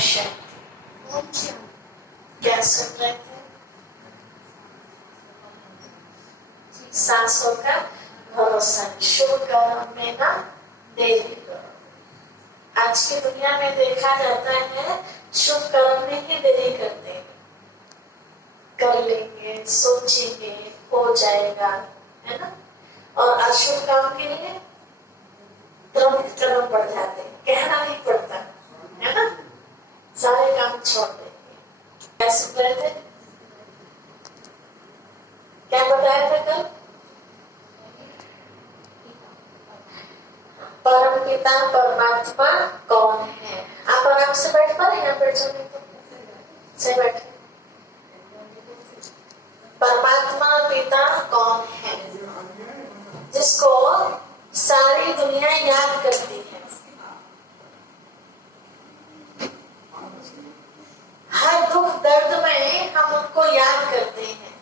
शांति। ओम शांति। क्या सुन रहे थे? सांसों का भरोसा। शुभ कर्म में ना देरी करो। आज की दुनिया में देखा जाता है शुभ कर्म में ही देरी करते हैं। कर लेंगे, सोचेंगे, हो जाएगा, है ना। और अशुभ काम के लिए तुरंत कदम बढ़ जाते हैं, कहना नहीं पड़ता, है ना। सारे काम छोड़ देंगे। क्या सुन रहे थे? क्या बताया था कल? परम पिता परमात्मा कौन है? आप आराम से बैठ पा रहे हैं? बैठ जाओ से बैठे। परमात्मा पिता कौन है? जिसको सारी दुनिया याद करती है। हर दुख दर्द में हम उनको याद करते हैं।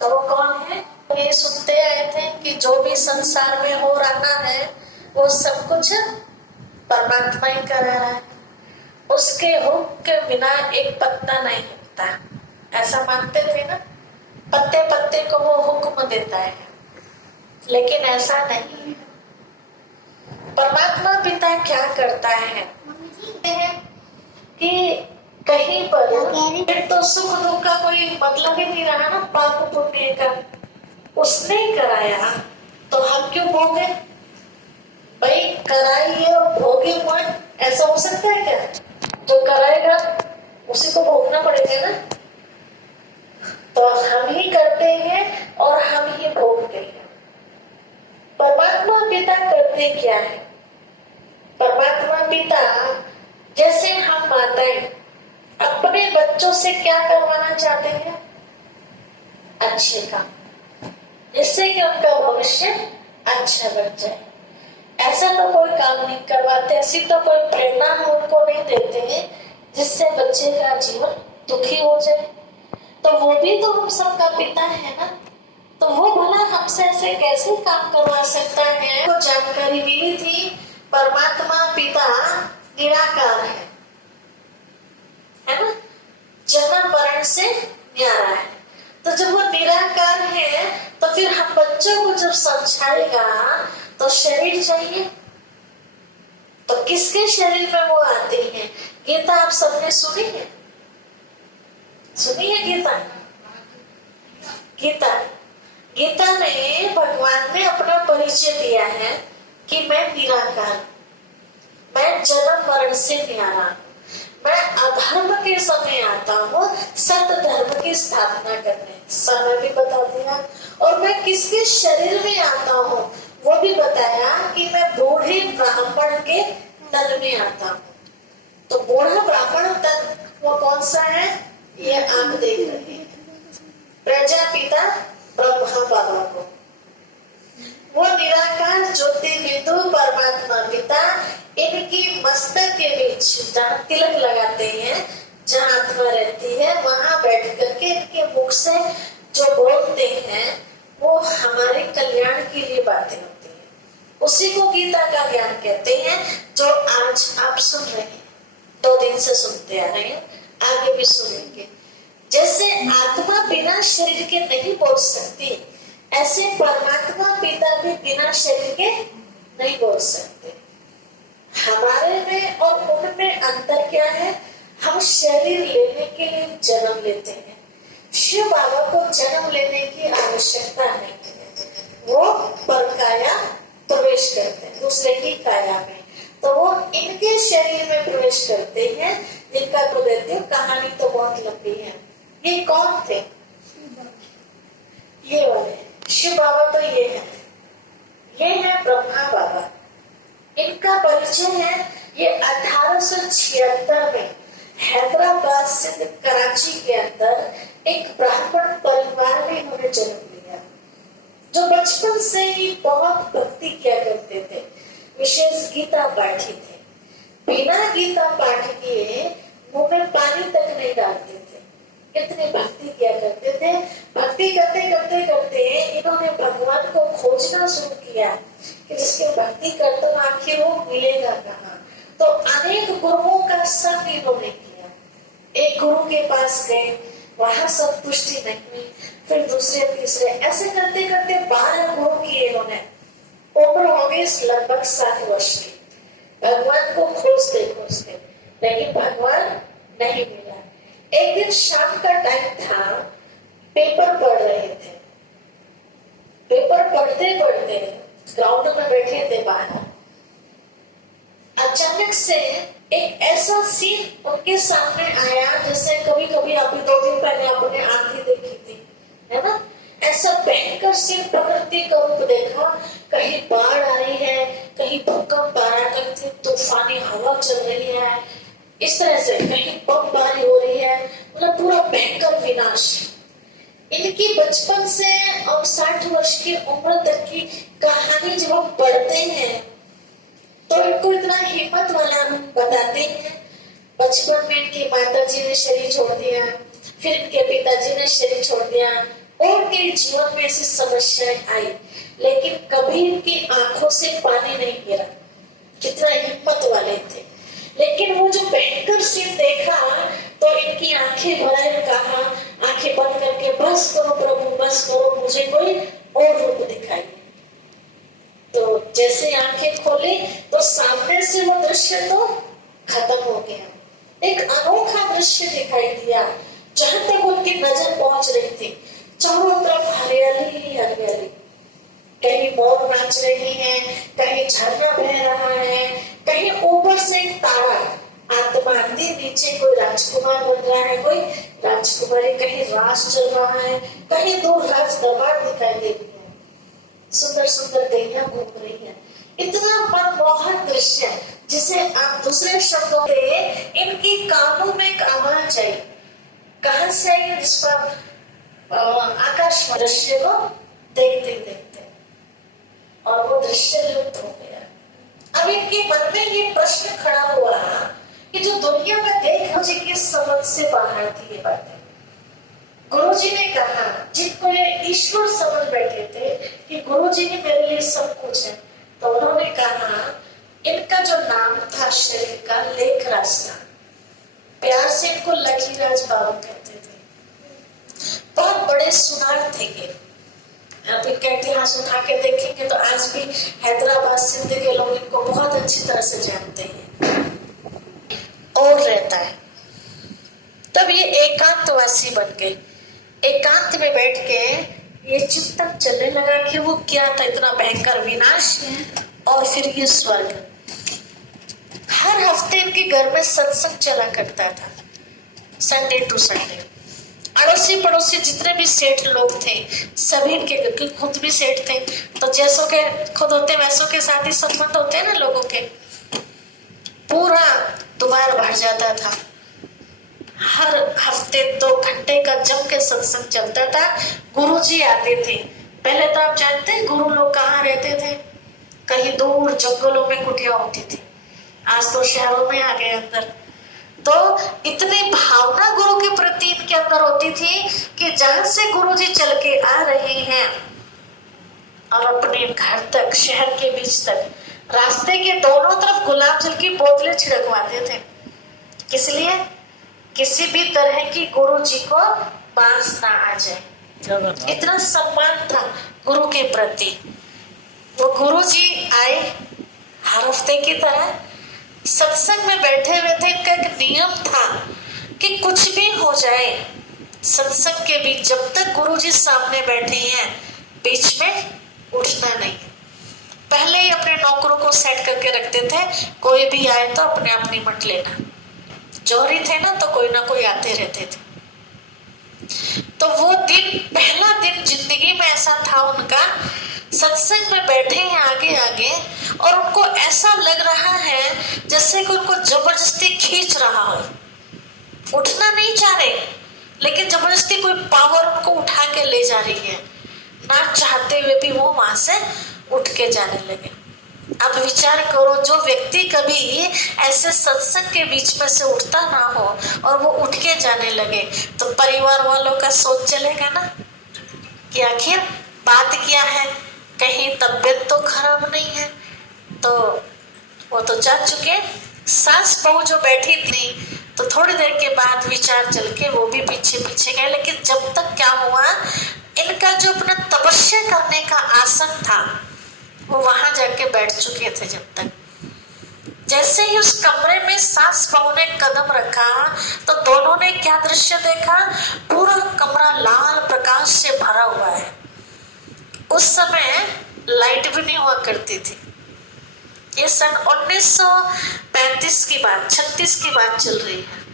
तो वो कौन है? ये सुनते आए थे कि जो भी संसार में हो रहा है वो सब कुछ परमात्मा ही करा रहा है। उसके हुक्म के बिना एक पत्ता नहीं हिलता, ऐसा मानते थे ना। पत्ते पत्ते को वो हुक्म देता है, लेकिन ऐसा नहीं है। परमात्मा पिता क्या करता है कि कहीं पर तो सुख दुख का कोई मतलब ही नहीं रहा ना, पाप पुण्य का उसने कराया तो हम क्यों भोगे? भाई कराइए और भोगे मत, ऐसा हो सकता है क्या? जो कराएगा उसी को भोगना पड़ेगा ना। तो हम ही करते हैं और हम ही भोगते हैं। परमात्मा पिता करते क्या है? परमात्मा पिता जैसे हम माताएं अपने बच्चों से क्या करवाना चाहते हैं? अच्छे काम, जिससे कि उनका भविष्य अच्छा बन जाए। ऐसा तो कोई काम नहीं करवाते, ऐसी तो कोई प्रेरणा हम उनको नहीं देते हैं जिससे बच्चे का जीवन दुखी हो जाए। तो वो भी तो हम सबका पिता है ना। तो वो भला हमसे ऐसे कैसे काम करवा सकता है? तो जानकारी मिली थी परमात्मा पिता निराकार है ना। जन्म मरण से न्यारा है। तो जब वो निराकार है तो फिर हम बच्चों को जब समझाएगा तो शरीर चाहिए। तो किसके शरीर में वो आते हैं? गीता आप सबने सुनी है? सुनी है गीता? गीता में भगवान ने अपना परिचय दिया है कि मैं निराकार, मैं जन्म मरण से न्यारा, मैं अधर्म के समय आता हूँ सत्य धर्म की स्थापना करने, समय भी बता दिया। और मैं किसके शरीर में आता हूँ वो भी बताया कि मैं बूढ़े ब्राह्मण के तन में आता हूँ। तो बूढ़ा ब्राह्मण तन वो कौन सा है? ये आप देख रहे हैं, प्रजापिता ब्रह्मा बाबा को। वो निराकार ज्योति बिंदु परमात्मा पिता इनकी मस्तक के बीच जहाँ तिलक लगाते हैं, जहाँ आत्मा रहती है, वहां बैठ करके इनके मुख से जो बोलते हैं वो हमारे कल्याण के लिए बातें होती है। उसी को गीता का ज्ञान कहते हैं, जो आज आप सुन रहे हैं, 2 दिन से सुनते आ रहे हैं, आगे भी सुनेंगे। जैसे आत्मा बिना शरीर के नहीं बोल सकती, ऐसे परमात्मा पिता भी बिना शरीर के नहीं बोल सकते। हमारे में और उनमें अंतर क्या है? हम शरीर लेने के लिए जन्म लेते हैं। शिव बाबा को जन्म लेने की आवश्यकता नहीं है। वो परकाया प्रवेश करते हैं दूसरे की काया में। तो वो इनके शरीर में प्रवेश करते हैं, जिनका को देते हो कहानी तो बहुत लंबी है। ये कौन थे? ये वाले शिव बाबा तो ये है ब्रह्मा बाबा। इनका परिचय है ये 1876 में हैदराबाद से कराची के अंदर एक ब्राह्मण परिवार में इन्होंने जन्म लिया, जो बचपन से ही बहुत भक्ति किया करते थे। विशेष गीता पाठी थे। बिना गीता पाठ किए मुंह में पानी तक नहीं डालते थे, इतनी भक्ति किया करते थे। भक्ति करते करते करते इन्होंने भगवान को खोजना शुरू किया कि जिसके भक्ति करते आखिर वो मिलेगा कहाँ। तो अनेक गुरुओं का संग इन्होंने किया। एक गुरु के पास गए, वहां संतुष्टि नहीं हुई, फिर दूसरे तीसरे, ऐसे करते करते 12 गुरु किए इन्होंने। उम्र हो गई लगभग 60 वर्ष की। भगवान को खोजते खोजते, लेकिन भगवान नहीं मिला। एक दिन शाम का टाइम था, पेपर पढ़ रहे थे। पेपर पढ़ते पढ़ते ग्राउंड में बैठे थे बाहर, अचानक से एक ऐसा सीन उनके सामने आया जैसे कभी कभी अभी 2 दिन पहले आपने आंखें देखी थी, है ना? ऐसा भयंकर सीन प्रकृति का रूप देखा। कहीं बाढ़ आ रही है, कहीं भूकंप आ रहा है, कहीं तूफानी हवा चल रही है, इस तरह से कहीं बमबारी हो रही है, मतलब पूरा भयंकर विनाश। इनकी बचपन से और 60 वर्ष की उम्र तक की कहानी जब हम पढ़ते हैं तो इनको इतना हिम्मत वाला बताते हैं। बचपन में इनकी माताजी ने शरीर छोड़ दिया, फिर इनके पिताजी ने शरीर छोड़ दिया, और इनके जीवन में ऐसी समस्याएं आई, लेकिन कभी इनकी आंखों से पानी नहीं गिरा। कितना हिम्मत वाले थे। लेकिन वो जो भयंकर सीन देखा तो इनकी आंखें भराई, कहा आंखें बंद करके, बस करो प्रभु, बस करो, मुझे कोई और रूप दिखाई। तो जैसे आंखें खोले तो सामने से वो दृश्य तो खत्म हो गया। एक अनोखा दृश्य दिखाई दिया। जहां तक उनकी नजर पहुंच रही थी, चारों तरफ हरियाली ही हरियाली। कहीं मोर नाच रही है, कहीं झरना बह रहा है, कहीं ऊपर से एक तारा आत्मा नीचे कोई राजकुमार बन रहा है, कोई राजकुमारी, कहीं राज चल रहा है, कहीं दो राज दरबार दिखाई दे रही है, सुंदर सुंदर गैया घूम रही है। इतना मनमोहक दृश्य जिसे आप दूसरे शब्दों में, इनकी कानों में एक आवाज आई। कहां से आई? जिस पर आकाश दृश्य को देखते देखते, और वो दृश्य लुप्त हो गया। अब इनके मन में ये प्रश्न खड़ा हुआ कि जो दुनिया में देख मुझे किस समझ से बाहर थी ये बातें। गुरुजी ने कहा, जिनको ये ईश्वर समझ बैठे थे कि गुरुजी ने मेरे लिए सब कुछ है, तो उन्होंने कहा इनका जो नाम था शरीर का, लेख राज था। प्यार से इनको लकी राज बाबू कहते थे। बहुत बड़े सुनार थे ये। आप इनका इतिहास उठा के देखेंगे तो आज भी हैदराबाद सिंध के लोग इनको बहुत अच्छी तरह से जानते हैं। और रहता है, तब ये एकांतवासी बन गए। एकांत में बैठ के ये चिंतन चलने लगा कि वो क्या था, इतना भयंकर विनाश और फिर ये स्वर्ग। हर हफ्ते इनके घर में सत्संग चला करता था, संडे टू संडे। अड़ोसी पड़ोसी जितने भी सेठ लोग थे सभी इनके घर के, खुद भी सेठ थे, तो जैसों के खुद होते वैसों के साथ ही संबंध होते हैं ना लोगों के। पूरा द्वार भर जाता था। हर हफ्ते 2 घंटे का जम के सत्संग चलता था। गुरुजी आते थे। पहले तो आप जानते हैं गुरु लोग कहाँ रहते थे? कहीं दूर जंगलों में कुटिया होती थी। आज तो शहरों में आ गए अंदर। तो इतनी भावना गुरु के प्रति इनके अंदर होती थी कि जहां से गुरुजी चल के आ रहे हैं और अपने घर तक, शहर के बीच तक, रास्ते के दोनों तरफ गुलाब जल की बोतलें छिड़कवाते थे। किस लिए? किसी भी तरह की गुरु जी को बांस ना आ जाए। इतना सम्मान था गुरु के प्रति। वो गुरु जी आए हर हफ्ते की तरह, सत्संग में बैठे हुए थे। इनका एक नियम था कि कुछ भी हो जाए सत्संग के बीच, जब तक गुरु जी सामने बैठे हैं बीच में उठना नहीं। पहले ही अपने नौकरों को सेट करके रखते थे, कोई भी आए तो अपने आप निमट लेना। जोहरी थे ना, तो कोई ना कोई आते रहते थे। तो वो दिन, पहला दिन जिंदगी में ऐसा था उनका, सत्संग में बैठे हैं आगे आगे और उनको ऐसा लग रहा है जैसे कि उनको जबरदस्ती खींच रहा हो। उठना नहीं चाह रहे, लेकिन जबरदस्ती कोई पावर उनको उठा के ले जा रही है। ना चाहते हुए भी वो वहां से उठ के जाने लगे। अब विचार करो, जो व्यक्ति कभी ऐसे सत्संग के बीच में से उठता ना हो और वो उठ के जाने लगे, तो परिवार वालों का सोच चलेगा ना कि आखिर बात क्या है, कहीं तबीयत तो खराब नहीं है। तो वो तो जा चुके। सास बहू जो बैठी थी तो थोड़ी देर के बाद विचार चल के वो भी पीछे पीछे गए, लेकिन जब तक क्या हुआ, इनका जो अपना तपस्या करने का आसन था वो वहां जाके बैठ चुके थे। जब तक जैसे ही उस कमरे में सास बहू ने कदम रखा तो दोनों ने क्या दृश्य देखा, पूरा कमरा लाल प्रकाश से भरा हुआ है। उस समय लाइट भी नहीं हुआ करती थी। ये सन 1935 की बात, 36 की बात चल रही है।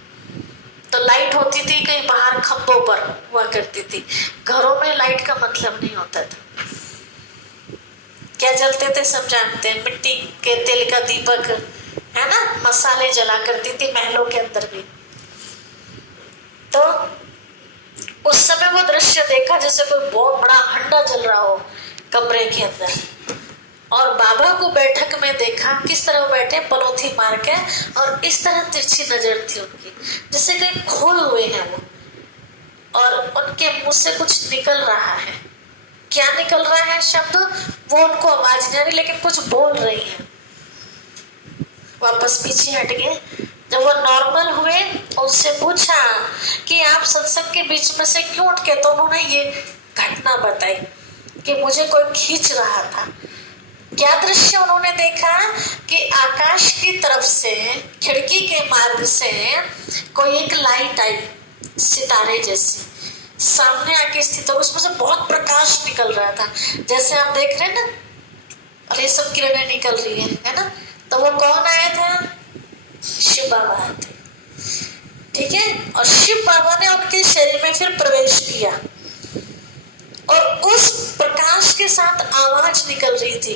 तो लाइट होती थी कहीं बाहर खंभों पर हुआ करती थी, घरों में लाइट का मतलब नहीं होता था। क्या जलते थे सब जानते हैं, मिट्टी के तेल का दीपक, है ना, मसाले जला करती थी महलों के अंदर भी। तो उस समय वो दृश्य देखा जैसे कोई बहुत बड़ा हंडा जल रहा हो कमरे के अंदर। और बाबा को बैठक में देखा, किस तरह बैठे, पलोथी मार के, और इस तरह तिरछी नजर थी उनकी, जैसे कहीं खोए हुए हैं वो, और उनके मुंह से कुछ निकल रहा है। क्या निकल रहा है शब्द, वो उनको आवाज नहीं आ रही, लेकिन कुछ बोल रही है। वापस पीछे हट गए। जब वो नॉर्मल हुए, उनसे पूछा कि आप सत्संग के बीच में से क्यों उठ के, तो उन्होंने ये घटना बताई कि मुझे कोई खींच रहा था। क्या दृश्य उन्होंने देखा कि आकाश की तरफ से, खिड़की के मार्ग से कोई एक लाइट आई, सितारे जैसी, सामने आके स्थित हो, उसमें से बहुत प्रकाश निकल रहा था। जैसे आप देख रहे हैं ना, अरे सब किरणें निकल रही है ना। तो वो कौन आया था, शिव बाबा आए थे, ठीक है। और शिव बाबा ने उनके शरीर में फिर प्रवेश किया, और उस प्रकाश के साथ आवाज निकल रही थी।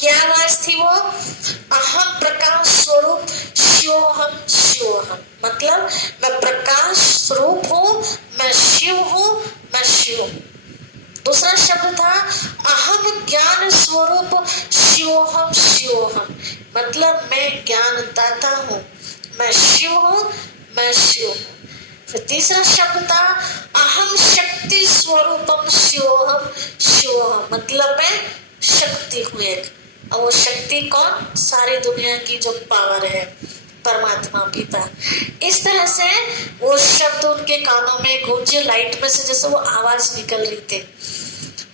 क्या आवाज थी वो, अहम प्रकाश स्वरूप शिवोहम शिवोहम, मतलब मैं प्रकाश स्वरूप हूं, मैं शिव हूं, मैं शिव हूं। दूसरा शब्द था अहम ज्ञान स्वरूप शिवोहम शिवोहम, मतलब मैं ज्ञान दाता हूं, मैं शिव हूं, मैं शिव हूं। फिर तीसरा शब्द था अहम शक्ति स्वरूपम शिवोहम शिवोहम, मतलब मैं शक्ति हूं एक। और वो शक्ति कौन, सारी दुनिया की जो पावर है, परमात्मा पिता। इस तरह से वो शब्द उनके कानों में गूंजे, लाइट में से जैसे वो आवाज निकल रही थी,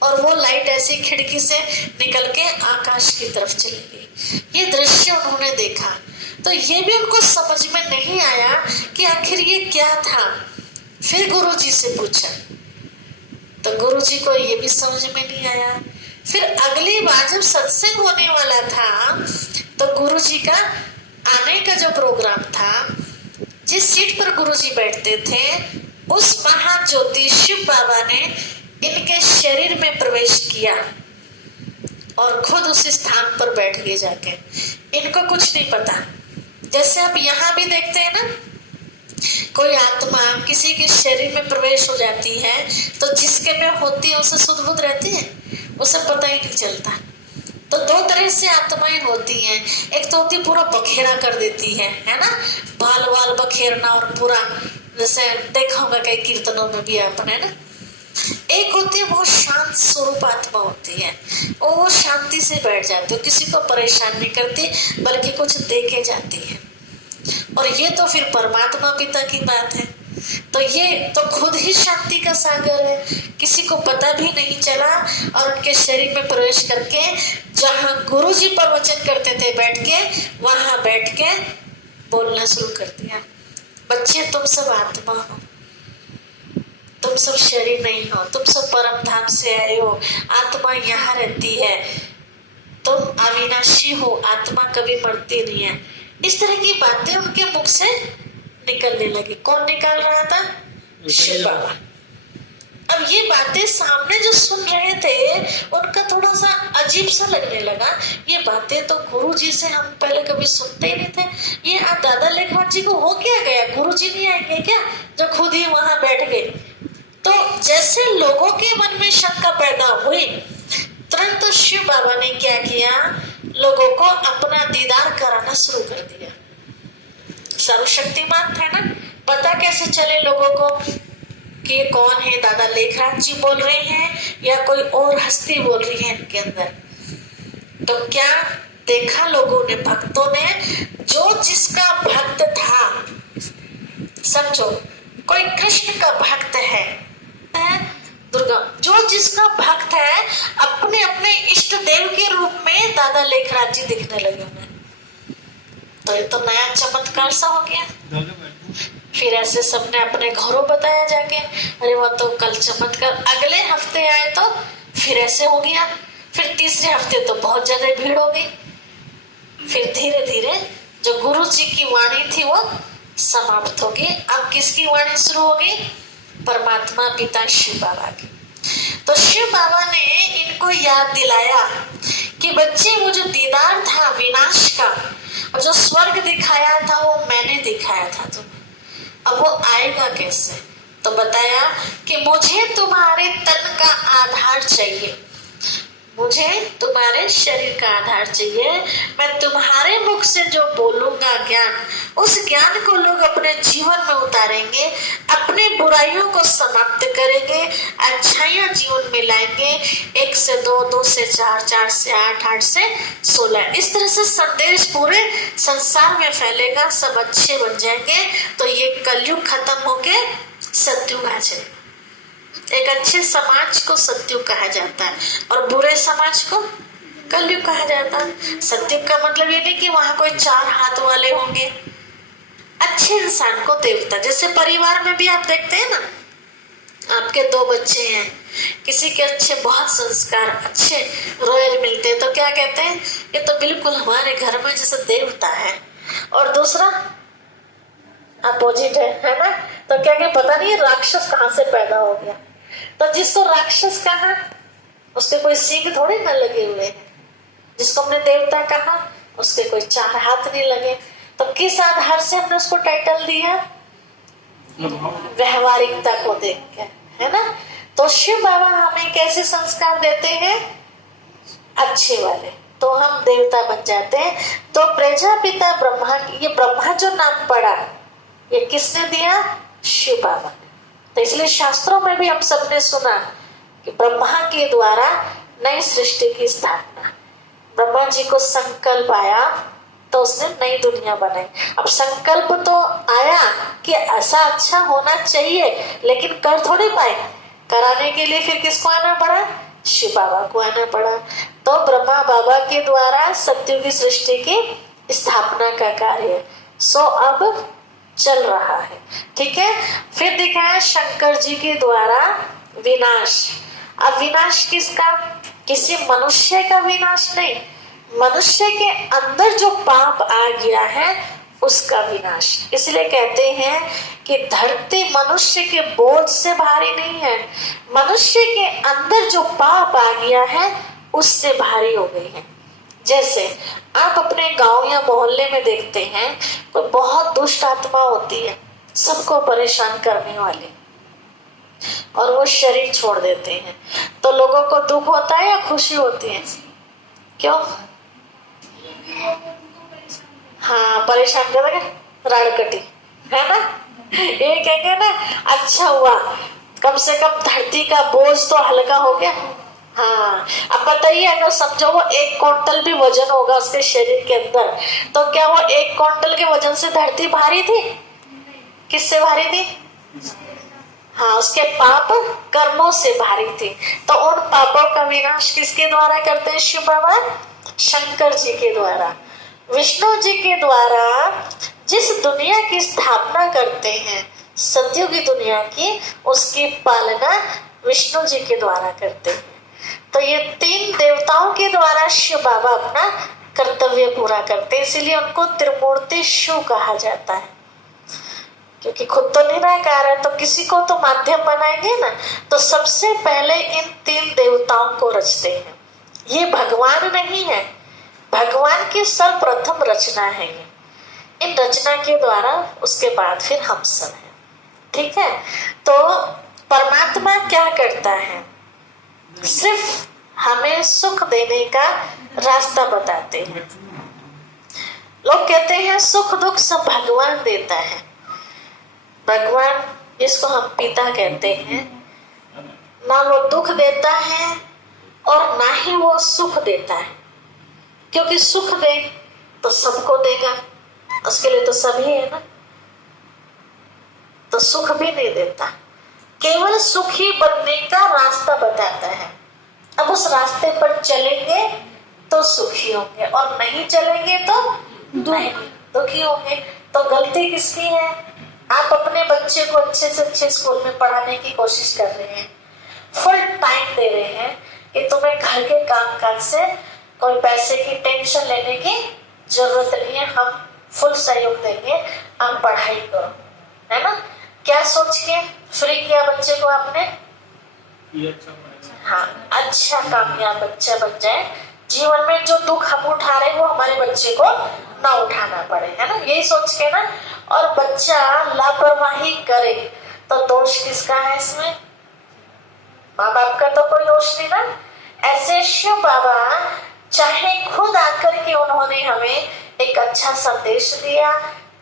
और वो लाइट ऐसी खिड़की से निकल के आकाश की तरफ चली गई। ये दृश्य उन्होंने देखा, तो ये भी उनको समझ में नहीं आया कि आखिर ये क्या था। फिर गुरुजी से पूछा, तो गुरुजी को ये भी समझ में नहीं आया। फिर अगली बार जब सत्संग होने वाला था, तो गुरुजी का आने का जो प्रोग्राम था, जिस सीट पर गुरुजी बैठते थे, उस महाज्योति शिव बाबा ने इनके शरीर में प्रवेश किया और खुद उस स्थान पर बैठ गए जाके। इनको कुछ नहीं पता। जैसे आप यहाँ भी देखते हैं ना, कोई आत्मा किसी के शरीर में प्रवेश हो जाती है, तो जिसके में होती है उसे सुध बुध रहती है, उसे पता ही नहीं चलता। तो दो तरह से आत्माएं होती हैं। एक तो होती पूरा बखेरा कर देती है ना, बाल बाल बखेरना, और पूरा जैसे देखा होगा कई कीर्तनों में भी अपन, है ना। एक होती है बहुत शांत स्वरूप आत्मा होती है, और वो शांति से बैठ जाती है, किसी को परेशान नहीं करती, बल्कि कुछ दे के जाती है। और ये तो फिर परमात्मा पिता की बात है। तो ये तो खुद ही शांति का सागर है, किसी को पता भी नहीं चला, और उनके शरीर में प्रवेश करके जहाँ गुरुजी प्रवचन करते थे बैठ के, वहां बैठ के बोलना शुरू कर दिया, बच्चे तुम सब आत्मा हो, तुम सब शरीर नहीं हो, तुम सब परम धाम से आए हो, आत्मा यहाँ रहती है, तुम अविनाशी हो, आत्मा कभी मरती नहीं है। इस तरह की बातें उनके मुख से निकलने लगी। कौन निकाल रहा था, शिव बाबा। अब ये बातें सामने जो सुन रहे थे, उनका थोड़ा सा अजीब सा लगने लगा। ये बातें तो गुरुजी से हम पहले कभी सुनते ही नहीं थे। ये आप दादा लेखवार जी को हो क्या गया, गुरुजी नहीं आएंगे क्या, जो खुद ही वहां बैठ गए। तो जैसे लोगों के मन में शंका पैदा हुई, तुरंत शिव बाबा ने क्या किया, लोगों को अपना दीदार कराना शुरू कर दिया। सर्वशक्तिमान था ना, पता कैसे चले लोगों को कि ये कौन है, दादा लेखराज जी बोल रहे हैं या कोई और हस्ती बोल रही है इनके अंदर। तो क्या देखा लोगों ने, भक्तों ने, जो जिसका भक्त था समझो कोई कृष्ण का भक्त है, दुर्गा जो जिसका भक्त है, अपने अपने इष्ट देव के रूप में दादा लेखराज जी दिखने लगे उन्हें। तो ये तो नया चमत्कार सा हो गया। फिर ऐसे सबने अपने घरों बताया जाके, अरे वो तो कल चमत्कार। अगले हफ्ते आए तो फिर ऐसे हो गया। फिर तीसरे हफ्ते तो बहुत ज्यादा भीड़ हो गई। फिर धीरे धीरे जो गुरु जी की वाणी थी वो समाप्त हो गई। अब किसकी वाणी शुरू हो गई? परमात्मा पिता शिव बाबा की। तो शिव बाबा ने इनको याद दिलाया कि बच्चे वो जो दीदार था विनाश का और जो स्वर्ग दिखाया था वो मैंने दिखाया था तुम्हें। अब वो आएगा कैसे? तो बताया कि मुझे तुम्हारे तन का आधार चाहिए, मुझे तुम्हारे शरीर का आधार चाहिए। मैं तुम्हारे मुख से जो बोलूंगा ज्ञान, उस ज्ञान को लोग अपने जीवन में उतारेंगे, अपने बुराइयों को समाप्त करेंगे, अच्छाइयां जीवन में लाएंगे। 1 से 2, 2 से 4, 4 से 8, 8 से 16, इस तरह से संदेश पूरे संसार में फैलेगा, सब अच्छे बन जाएंगे। तो ये कलयुग खत्म होके सतयुग आ जाएगा। एक अच्छे समाज को सतयुग कहा जाता है और बुरे समाज को कलयुग कहा जाता है। सतयुग का मतलब ये नहीं कि वहां कोई 4 हाथ वाले होंगे। अच्छे इंसान को देवता, जैसे परिवार में भी आप देखते हैं ना, आपके 2 बच्चे हैं, किसी के अच्छे बहुत संस्कार अच्छे रोयल मिलते हैं तो क्या कहते हैं? ये तो बिल्कुल हमारे घर में जैसे देवता है। और दूसरा अपोजिट है ना? तो क्या पता नहीं राक्षस कहाँ से पैदा हो गया। तो जिसको राक्षस कहा उसके कोई सींग थोड़े न लगे हुए हैं, जिसको हमने देवता कहा उसके कोई 4 हाथ नहीं लगे। तो किस आधार से हमने उसको टाइटल दिया? व्यवहारिकता को देख के, है ना? तो शिव बाबा हमें कैसे संस्कार देते हैं? अच्छे वाले, तो हम देवता बन जाते हैं। तो प्रजापिता ब्रह्मा, ये ब्रह्मा जो नाम पड़ा ये किसने दिया? शिव बाबा। तो इसलिए शास्त्रों में भी हम सबने सुना कि ब्रह्मा के द्वारा नई सृष्टि की स्थापना। ब्रह्मा जी को संकल्प आया तो उसने नई दुनिया बनाई। अब संकल्प तो आया कि ऐसा अच्छा होना चाहिए, लेकिन कर थोड़ी पाए। कराने के लिए फिर किसको आना पड़ा? शिव बाबा को आना पड़ा। तो ब्रह्मा बाबा के द्वारा सत्युग की सृष्टि की स्थापना का कार्य अब चल रहा है। ठीक है। फिर दिखाया शंकर जी के द्वारा विनाश। अब विनाश किसका? किसी मनुष्य का विनाश नहीं, मनुष्य के अंदर जो पाप आ गया है उसका विनाश। इसलिए कहते हैं कि धरती मनुष्य के बोझ से भारी नहीं है, मनुष्य के अंदर जो पाप आ गया है उससे भारी हो गई है। जैसे आप अपने गांव या मोहल्ले में देखते हैं कोई बहुत दुष्ट आत्मा होती है, सबको परेशान करने वाली, और वो शरीर छोड़ देते हैं, तो लोगों को दुख होता है या खुशी होती है? क्यों? हाँ, परेशान करेगा, राड़कटी, है ना? ये कहेंगे ना, अच्छा हुआ कम से कम धरती का बोझ तो हल्का हो गया। हाँ, अब बताइए, अगर समझो वो 1 क्विंटल भी वजन होगा उसके शरीर के अंदर, तो क्या वो 1 क्विंटल के वजन से धरती भारी थी? किससे भारी थी? हाँ, उसके पाप कर्मों से भारी थी। तो उन पापों का विनाश किसके द्वारा करते हैं शिव बाबा? शंकर जी के द्वारा। विष्णु जी के द्वारा जिस दुनिया की स्थापना करते हैं, सतयुगी दुनिया की, उसकी पालना विष्णु जी के द्वारा करते हैं। तो ये 3 देवताओं के द्वारा शिव बाबा अपना कर्तव्य पूरा करते हैं, इसीलिए उनको त्रिमूर्ति शिव कहा जाता है। क्योंकि खुद तो निराकार है, तो किसी को तो माध्यम बनाएंगे ना। तो सबसे पहले इन 3 देवताओं को रचते हैं। ये भगवान नहीं है, भगवान की सर्वप्रथम रचना है ये। इन रचना के द्वारा उसके बाद फिर हम सब हैं। ठीक है। तो परमात्मा क्या करता है? सिर्फ हमें सुख देने का रास्ता बताते हैं। लोग कहते हैं सुख दुख सब भगवान देता है। भगवान जिसको हम पिता कहते हैं, ना वो दुख देता है और ना ही वो सुख देता है, क्योंकि सुख दे तो सबको देगा, उसके लिए तो सभी है ना। सुख भी नहीं देता, केवल सुखी बनने का रास्ता बताता है। अब उस रास्ते पर चलेंगे तो सुखी होंगे और नहीं चलेंगे तो दुखी होंगे। तो गलती किसकी है? आप अपने बच्चे को अच्छे से अच्छे स्कूल में पढ़ाने की कोशिश कर रहे हैं, फुल टाइम दे रहे हैं कि तुम्हें घर के काम काज से कोई पैसे की टेंशन लेने की जरूरत नहीं है, हम फुल सहयोग देंगे, आप पढ़ाई करो, है ना। क्या सोच के फ्री किया बच्चे को आपने? हाँ, अच्छा कामयाब बच्चा बन जाए, जीवन में जो दुख हम उठा रहे वो हमारे बच्चे को ना उठाना पड़े, है ना, यही सोच के ना। और बच्चा लापरवाही करे तो दोष किसका है इसमें? माँ बाप का तो कोई दोष नहीं ना। ऐसे शिव बाबा चाहे खुद आकर के उन्होंने हमें एक अच्छा संदेश दिया,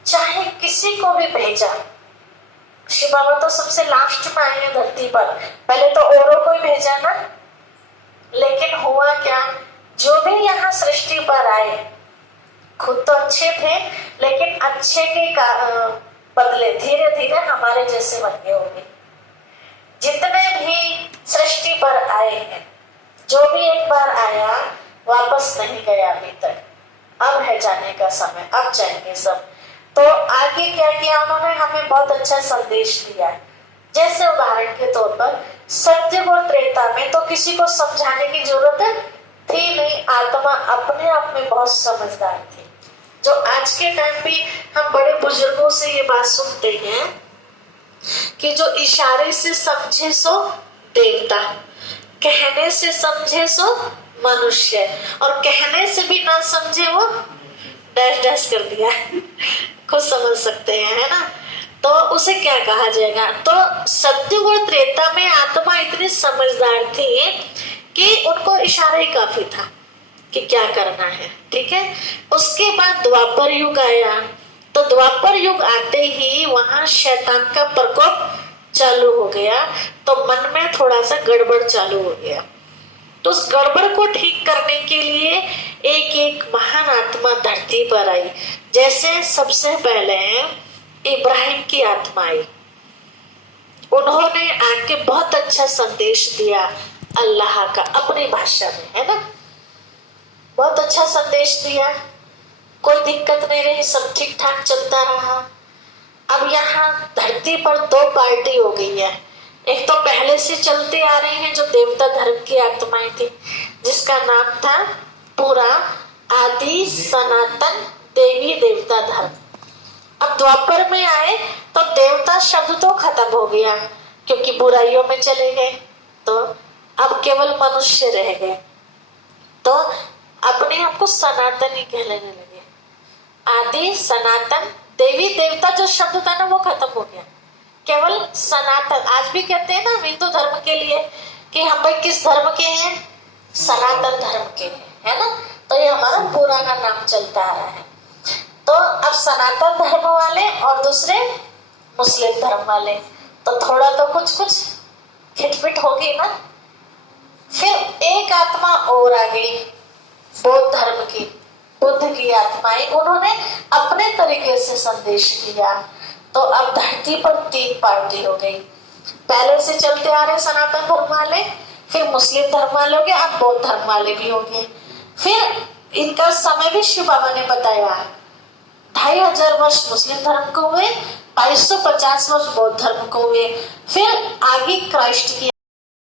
चाहे किसी को भी भेजा। शिव बाबा तो सबसे लास्ट में आए हैं धरती पर, पहले तो औरों को ही भेजा ना। लेकिन हुआ क्या, जो भी यहाँ सृष्टि पर आए खुद तो अच्छे थे, लेकिन अच्छे के बदले धीरे धीरे हमारे जैसे बन गए होंगे। जितने भी सृष्टि पर आए हैं, जो भी एक बार आया वापस नहीं गया अभी तक, अब है जाने का समय, अब जाएंगे सब। तो आगे क्या किया उन्होंने? हमें बहुत अच्छा संदेश दिया। जैसे उदाहरण के तौर पर सत्य और त्रेता में तो किसी को समझाने की जरूरत थी नहीं, आत्मा अपने आप में बहुत समझदार थी। जो आज के टाइम पे हम बड़े बुजुर्गों से ये बात सुनते हैं कि जो इशारे से समझे सो देवता, कहने से समझे सो मनुष्य, और कहने से भी ना समझे वो डैश डैश कर दिया खुद समझ सकते हैं, है ना। तो उसे क्या कहा जाएगा? तो सत्युग और त्रेता में आत्मा इतनी समझदार थी कि उनको इशारा ही काफी था कि क्या करना है, ठीक है। उसके बाद द्वापर युग आया, तो द्वापर युग आते ही वहां शैतान का प्रकोप चालू हो गया, तो मन में थोड़ा सा गड़बड़ चालू हो गया। तो उस गड़बड़ को ठीक करने के लिए एक एक महान आत्मा धरती पर आई। जैसे सबसे पहले इब्राहिम की आत्मा आई, उन्होंने आके बहुत अच्छा संदेश दिया अल्लाह का अपनी भाषा में, है ना। बहुत अच्छा संदेश दिया, कोई दिक्कत नहीं रही, सब ठीक ठाक चलता रहा। अब यहाँ धरती पर दो पार्टी हो गई है। एक तो पहले से चलते आ रहे हैं जो देवता धर्म की आत्माएं थी, जिसका नाम था पूरा आदि सनातन देवी देवता धर्म। अब द्वापर में आए तो देवता शब्द तो खत्म हो गया, क्योंकि बुराइयों में चले गए, तो अब केवल मनुष्य रह गए। तो अपने आप को सनातन ही कहने लगे। आदि सनातन देवी देवता जो शब्द था ना वो खत्म हो गया, केवल सनातन। आज भी कहते हैं ना हिंदू धर्म के लिए कि हम भाई किस धर्म के हैं? सनातन धर्म के हैं, है ना। तो ये हमारा पुराना नाम चलता आ रहा है। तो अब सनातन धर्म वाले और दूसरे मुस्लिम धर्म वाले, तो थोड़ा तो कुछ कुछ खिटपिट होगी ना। फिर एक आत्मा और आ गई बौद्ध धर्म की, बुद्ध की आत्माएं, उन्होंने अपने तरीके से संदेश दिया। तो अब धरती पर तीन पार्टी हो गई। पहले से चलते आ रहे सनातन धर्म वाले, फिर मुस्लिम धर्म वाले हो गए, अब बौद्ध धर्म वाले भी हो गए। फिर इनका समय भी शिव बाबा ने बताया, 2500 वर्ष मुस्लिम धर्म को हुए, 2250 वर्ष बौद्ध धर्म को हुए। फिर आगे क्राइस्ट की